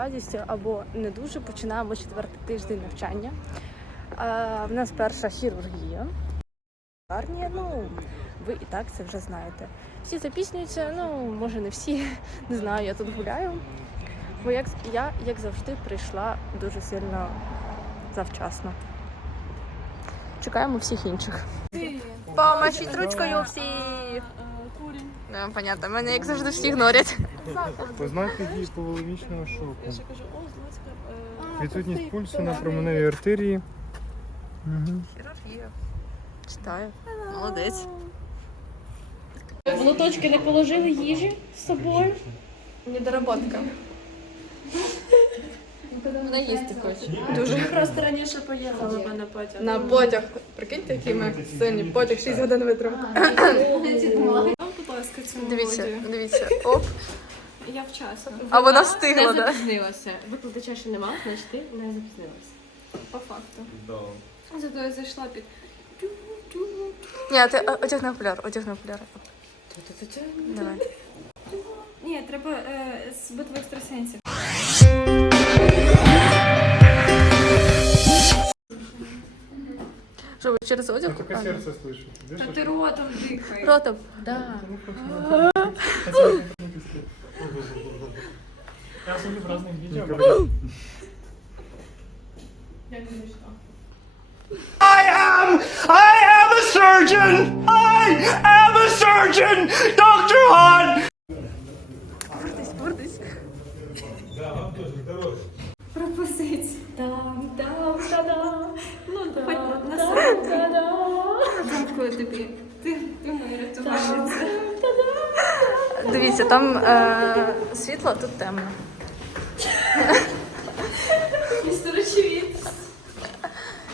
радістю або не дуже починаємо четвертий тиждень навчання. А, в нас перша хірургія. Ну, ви і так це вже знаєте. Всі запіснюються, ну, може не всі, не знаю, я тут гуляю. Бо як, я, як завжди, прийшла дуже сильно завчасно. Чекаємо всіх інших. Помашіть ручкою всі! Не, понятно, мене як завжди всі ігнорять. Ознаки дії поволемічного шоку. Відсутність пульсу на променевій артерії. Угу. Хірургія. Читаю. Молодець. В лоточки не положили їжі з собою. Недоработка. Вона їсти хоче. Дуже. Просто раніше поїхали би на потяг. На потяг. Прикиньте, які ми сильні. Потяг 6 годин витримав. Ласка, цю Дивіться, мелодію. дивіться. Оп. Я вчасно. А вона встигла, не да? запізнилася. Викладача ще нема, значить ти не запізнилася. По факту. Зато я зайшла під. Ні, ти о- одягни окуляр, одягни окуляр. Давай. Ні, треба е, з битви екстрасенсів. Що ви через одяг? Только А, сердце слышу. Та ти ротом дихай. Ротом. Да. Я смотрю в разных видео. I am, I am a surgeon. I am a surgeon. Dr. Han. Тобі. Ти, ти моя рятувальниця. Дивіться, там е, світло, тут темно. Містер.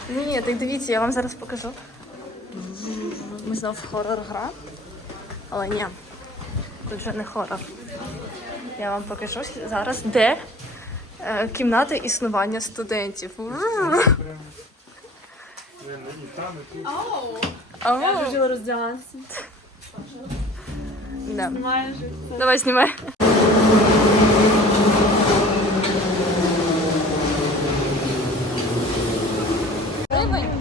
Ні, так дивіться, я вам зараз покажу. Ми знов хорор гра. Але ні, тут вже не хорор. Я вам покажу зараз, де е, кімната існування студентів. Ау. Я хотіла роздягатися. Да. Давай знімай.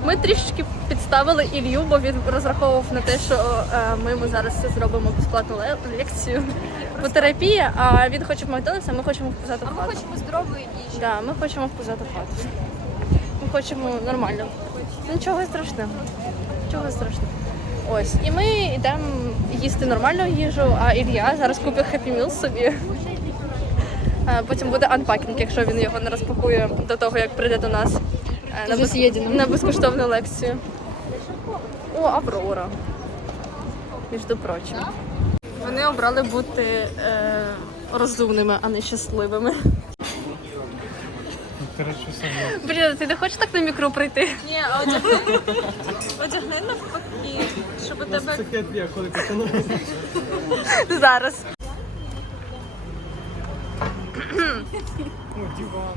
Ми трішечки підставили Ілью, бо він розраховував на те, що е, ми йому зараз все зробимо безплатну лекцію по терапії, а він хоче в Макдональдс, а ми хочемо вказати в хату. Хочемо здорової їжі. Да, ми хочемо вказати в хату. Ми хочемо нормально. Нічого страшного. Нічого страшного. Ось. І ми йдемо їсти нормальну їжу, а Ілля зараз купить Happy Meal собі. Потім буде анпакінг, якщо він його не розпакує до того, як прийде до нас е, на, без... на безкоштовну лекцію. О, Аврора. Між прочим. Вони обрали бути е, розумними, а не щасливими. Хорошо сам. Блін, ти не хочеш так на мікро прийти? Ні, а одягни, одягни навпаки, щоб у тебе Психіатрія, коли починає. Зараз. О, диван.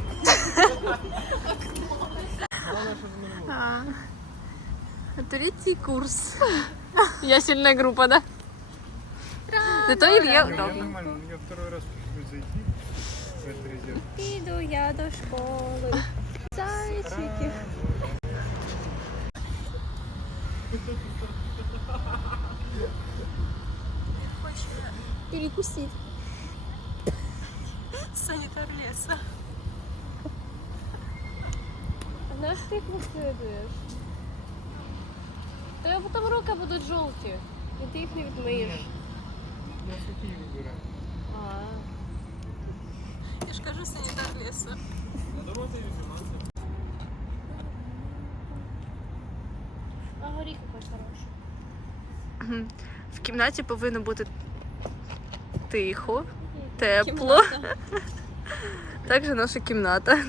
Третій курс. Я сильная группа, да? Зато Илья Я удобно. нормально, я второй раз Піду я до школи. Зайчики. Перекусить. санітар ліса. Знаєш, ти їх викидуєш? Тебе потім руки будуть жовті. І ти їх не відмиєш. Я сухие выбираю. А. Я ж кажу санітар ліса. А горіха хоч хороша. В кімнаті повинно бути тихо, тепло. Так же наша кімната.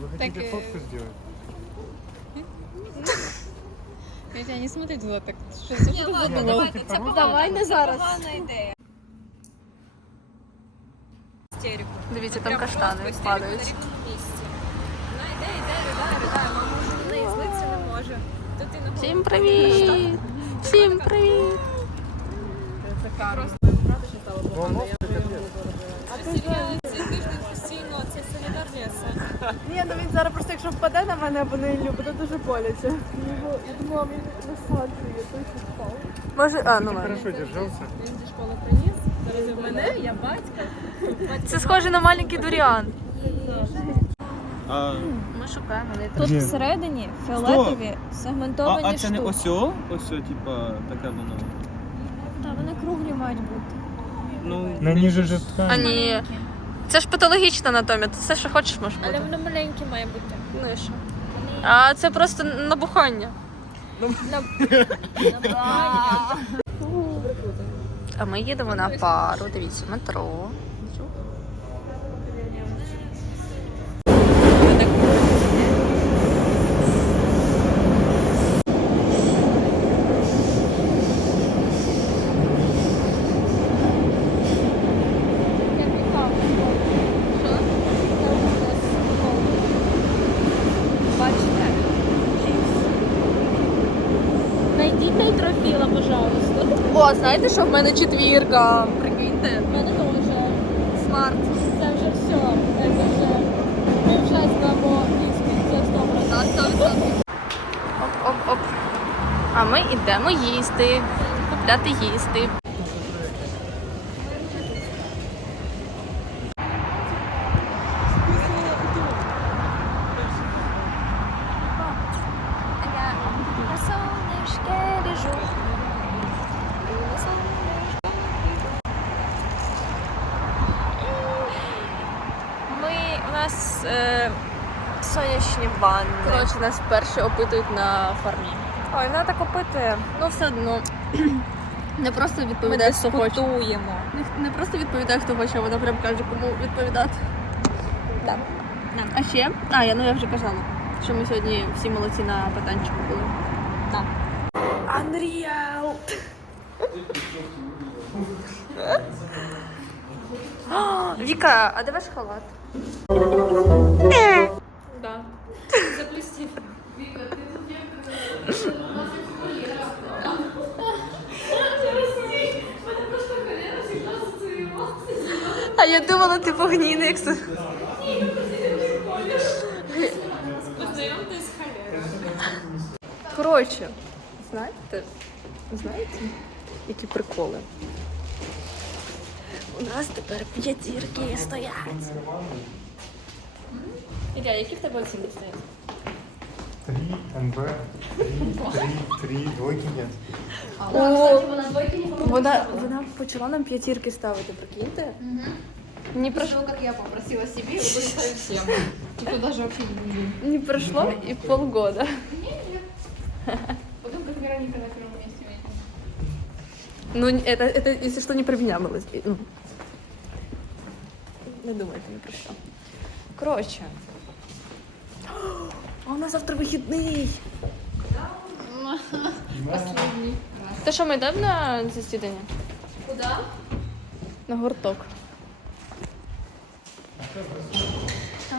Вы хотите фотку сделать? Хотя не смотри туда так. Что за что ладно, давайте, це Давай погана, не це зараз. погана ідея. Істерику. Дивіться, там Прям каштани просто падають. істерику на рівному місці. Вона йде, йде, ридає, ридає, мама вже на неї злиться не може. Всім привіт! Всім привіт! Постійно, Ні, ну він зараз просто якщо впаде на мене або на Іллю, буде дуже боляче. Я думала, він насаджує, той що впав. Може, а, ну ладно. Хорошо держався. Він зі школи приніс, заразив мене, я батька. Це схоже на маленький дуріан. А, Ми шукаємо. Тут Ні. всередині фіолетові а, сегментовані а це не штуки. осьо? Осьо, типа, таке воно. Та вони круглі мають бути. Ну, На ніже жорстка. А ні. Це ж патологічна анатомія, це все, що хочеш, може Але воно маленьке має бути. Ну і що? А це просто набухання. А ми їдемо на пару, дивіться, метро. Знаєте, що в мене четвірка? Прикиньте. У мене теж. Смарт. Це вже все. Це вже. Ми вже здамо це 100%. Оп-оп-оп. А ми йдемо їсти, купляти їсти. На сонечке лежу. На сонечке. Ми у нас е, сонячні ванни. Коротше, нас перші опитують на фармі. Ой, вона так опитує. Ну, все одно. Не просто відповідає, хто хоче. Не, не просто відповідає, хто хоче, а вона прям каже, кому відповідати. Так. А ще? А, я ну я вже казала, що ми сьогодні всі молодці на питанчику були. Так. Unreal! Віка, а де ваш халат? Да. Заплюстів. А я думала, ти. Познайомтесь з. Коротше, знаєте, знаєте, які приколи? У нас тепер п'ятірки стоять. Ілля, які в тебе оцінки стоять? Три, МБ, три, три, три, двойки нет. О, вона, вона почала нам п'ятірки ставити, прикиньте? Не прошло, как я попросила себе, и выставить всем. Типа даже вообще не будем. не прошло и полгода. Потом как Вероника на первом месте видит. Ну, это, это, если что, не про меня было. Ну, Не думаю, это не про що. Коротше. А у нас завтра вихідний. Последний. Та що, ми йдемо на засідання? Куда? На гурток.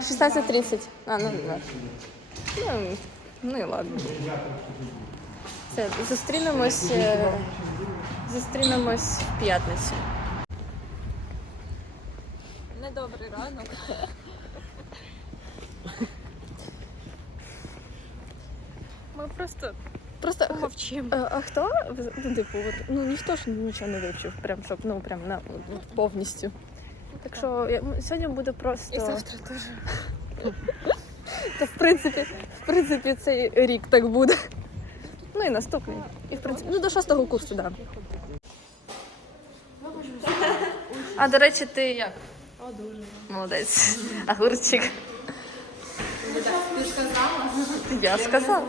16.30. А, ну, да. ну, ну і ладно. Все, зустрінемось. е, Зустрінемось в п'ятницю. Недобрий ранок. Просто Просто помовчимо. А, а хто? Ну, типу, от, ну ніхто ж нічого не вивчив, прям щоб ну прям на от, повністю. Так що я- сьогодні буде просто. І завтра теж. Та в принципі, в принципі, цей рік так буде. Ну і наступний. І в принципі, ну до шостого курсу, так. Да. А до речі, ти як? О, дуже. Молодець. Огурчик. Ти ж казала. Я сказала.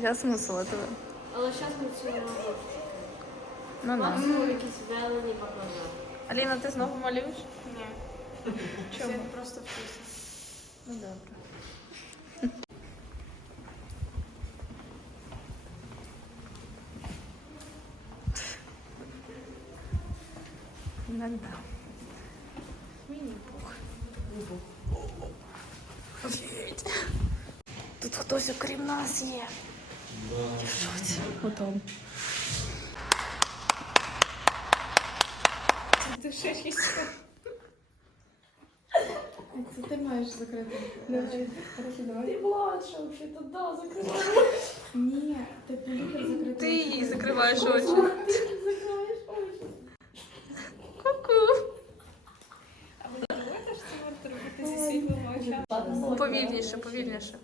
Я змусила тебе. Але зараз ми цього Ну да. максимум якісь велені покладали. Аліна, ти знову малюєш? Ні. Чому? просто вкусно. Ну добре. Ну да. Офігеть. Тут хтось окрім нас є. Ще. Це ти маєш закрити. Давай. Хорошо, давай. Ти младша, взагалі, да, закривай. Ні, ти полюбиш закрити. Ти їй закриваєш очі. Ти закриваєш очі. А ви не думаєте, що це варто робити зі світлими очами? Повільніше, повільніше.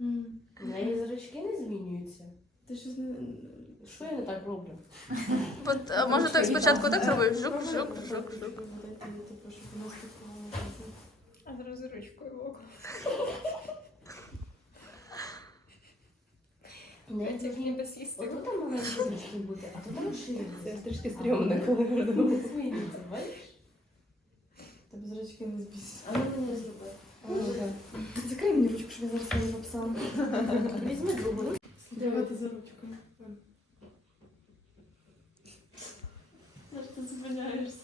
М. У неї зрачки не змінюються. Ти щось не... Що я не так роблю? От, а може так спочатку так робив? Жук, жук, жук, жук. Типу, щоб у нас тут... А зараз ручкою в око. Не, Це ж ніби сісти. Ото там маленькі зрачки бути, а тут розширюється. Це трішки стрьомно, коли Змінюється, бачиш? Тебе зрачки не збісить. А ну мені зроби. Закрий мені ручку, щоб я зараз не написала. Візьми другу ручку. Давайте за ручку. Зараз ти зупиняєшся.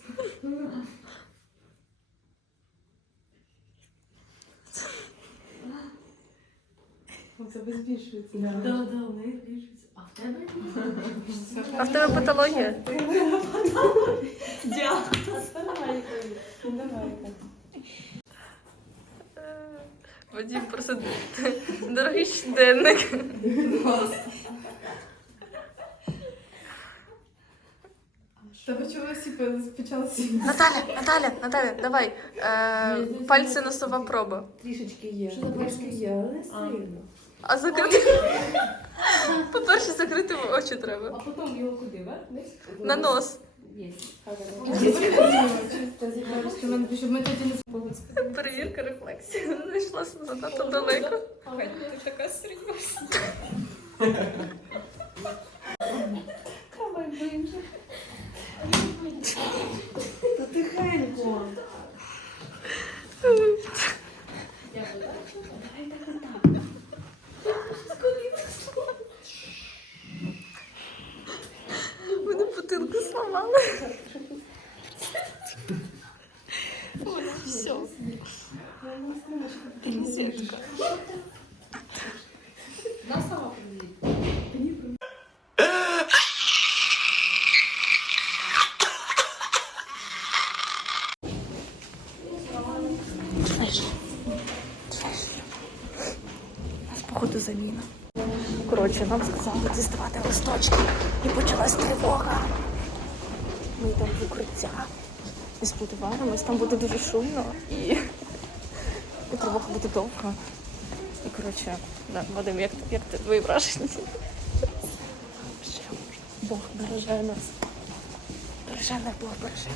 У тебе збільшується. Да, да, у неї збільшується. А в тебе ні. А в тебе патологія? Вадим просто дорогий щоденник. Тебе чого всі почали сім'ї? Наталя, Наталя, Наталя, давай. Е, пальці носова проба. Трішечки є. Що трішки є, але не сильно. А закрити. По-перше, закрити очі треба. А потім його куди, вверх? На нос. Не Перевірка рефлексії. Зайшла занадто далеко. Ти така серйозна. Та тихенько. Мене 頑。шумно і, і тривога буде довго. І коротше, да, Вадим, як, як ти твої враження? Бог береже нас. Береже нас, Бог береже.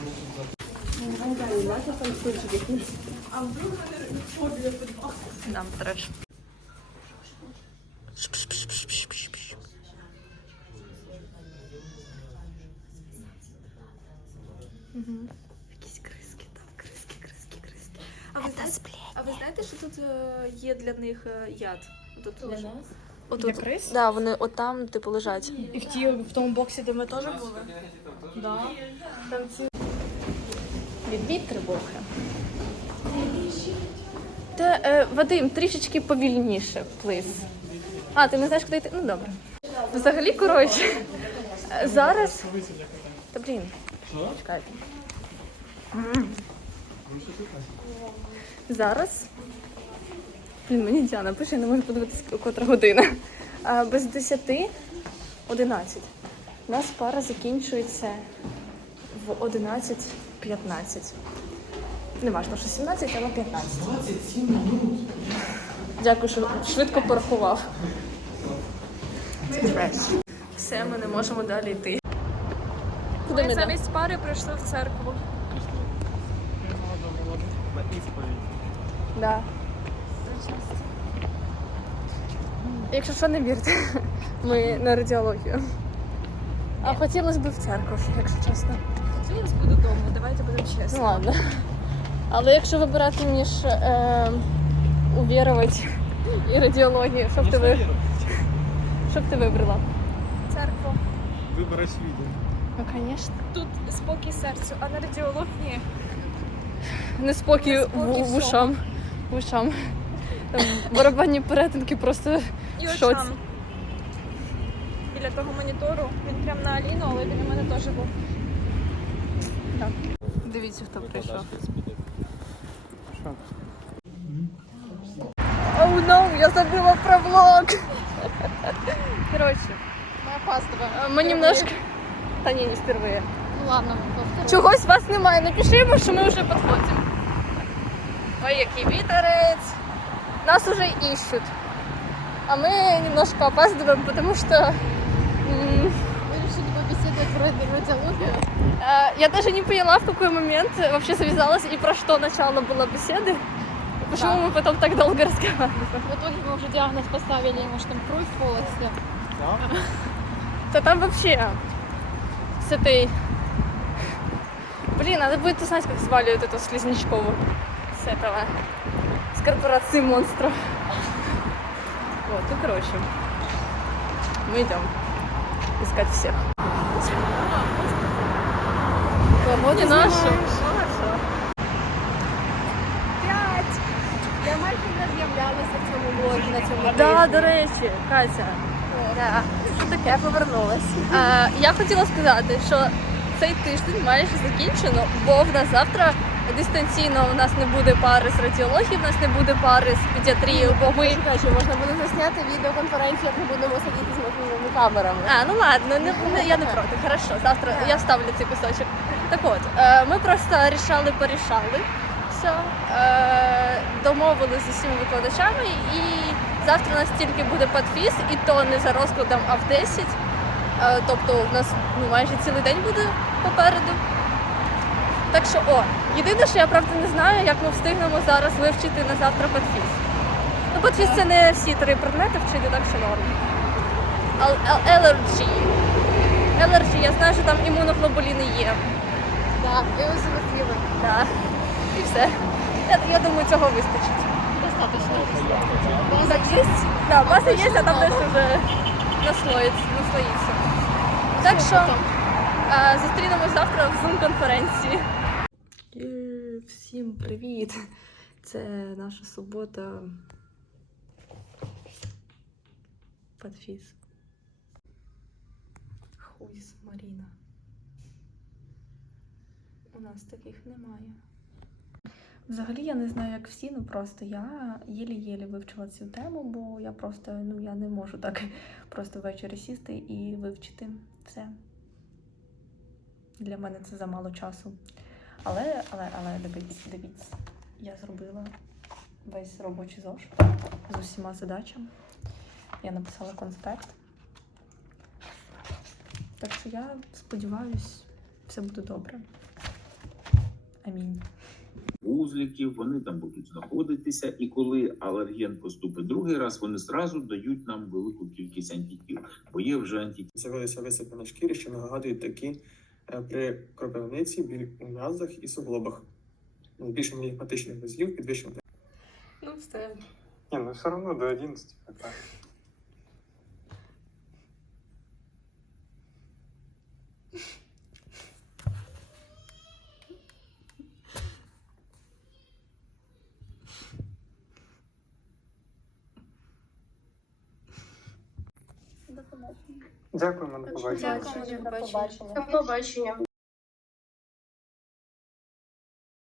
Нам треш. Якісь криски, там криски, криски, криски. А ви, знаєте, а ви знаєте, що тут е, є для них е, яд? Тут для нас? Отут. Для крис? Да, вони отам, типу, лежать. І в, ті, в тому боксі, де ми теж були? Да. Там ці... Відбій тривоги. Та, е, Вадим, трішечки повільніше, плиз. А, ти не знаєш, куди йти? Ну добре. Взагалі, коротше, зараз. Та блін. Чекайте. Зараз. Блін, мені Діана пише, я не можу подивитися, котра година. А, без 10 11. У нас пара закінчується в 11.15. Не важливо, що 17, але 15. 27 минут. Дякую, що швидко порахував. Все, ми не можемо далі йти. Куди ми? Замість пари прийшли в церкву. Да. Якщо що, не вірте, ми на радіологію. А хотілося б в церкву, якщо чесно. Хотілося б додому, давайте будемо Ну ладно. Але якщо вибирати між е, увірувати і радіологію, що б ти, ви... що б ти вибрала? Церкву. Вибор очевиден. Ну, звісно. Тут спокій серцю, а на радіології Неспокій в, Неспокій в ушам. В ушам. Там барабанні перетинки просто І в от шоці. там. Біля того монітору. Він прям на Аліну, але біля мене теж був. Дивіться, хто прийшов. Що? Оу, oh, no, я забыла про влог. Короче, Мы опаздываем. мы немножко... Та ні, не впервые. Ну ладно, повторю. Чогось вас немає. Напишімо, що ми вже підходимо. Ой, який вітерець. Нас уже ищут. А мы немножко опаздываем, потому что Мы решили побеседовать про радиологию. э, я даже не поняла, в какой момент вообще завязалась и про что начало было беседы. И Почему Да. мы потом так долго разговаривали. В итоге мы уже диагноз поставили, может там кровь в полости. Да там вообще с этой... Блин, надо будет узнать, как звали вот эту Слизнячкову. С этого. Корпорации монстров. Вот, ну короче. Мы идем искать всех. Не нашу. Я майже не з'являлася в цьому блогі на цьому Да, до речі, Катя. Да. Що таке? Я повернулася. А, я хотіла сказати, що цей тиждень майже закінчено, бо в нас завтра дистанційно у нас не буде пари з радіології, в нас не буде пари з педіатрії, бо ми. Коротше, можна буде засняти відеоконференцію, як ми будемо сидіти з мобільними камерами. А, ну ладно, не, не- я не проти. Хорошо, завтра я вставлю цей кусочок. Так от, е, ми просто рішали, порішали. Все. Е, домовилися з усіма викладачами і завтра у нас тільки буде подфіс, і то не за розкладом, а в 10. Е, тобто у нас ну, майже цілий день буде попереду. Так що, о, єдине, що я правда не знаю, як ми встигнемо зараз вивчити на завтра подфіс. Ну, подфіс це не всі три предмети вчити, так що норм. Allergy. Allergy, я знаю, що там імуноглобуліни є. Так, і зафіли. Да. І все. Я, я думаю, цього вистачить. Достаточно. База є? Да, база є, а там десь вже наслоїться. Так що зустрінемось завтра в Zoom-конференції. Всім привіт! Це наша субота. Подфіз. Хуйс Маріна. У нас таких немає. Взагалі я не знаю, як всі, ну просто я єлі-єлі вивчила цю тему, бо я просто ну я не можу так просто ввечері сісти і вивчити все. Для мене це замало часу. Але, але, але дивіться, дивіться, я зробила весь робочий зошит з усіма задачами. Я написала конспект. Так що я сподіваюсь, все буде добре. Амінь. вузликів, вони там будуть знаходитися, і коли алерген поступить другий раз, вони зразу дають нам велику кількість антитіл, бо є вже антитіл. З'явилися висипи на шкірі, що нагадують такі при кропивниці, біль у м'язах і суглобах. найбільше Збільшення лімфатичних вузлів, підвищення Ну, все. Ні, ну все одно до 11 пока. Дякуємо, на побачення. До побачення. До побачення.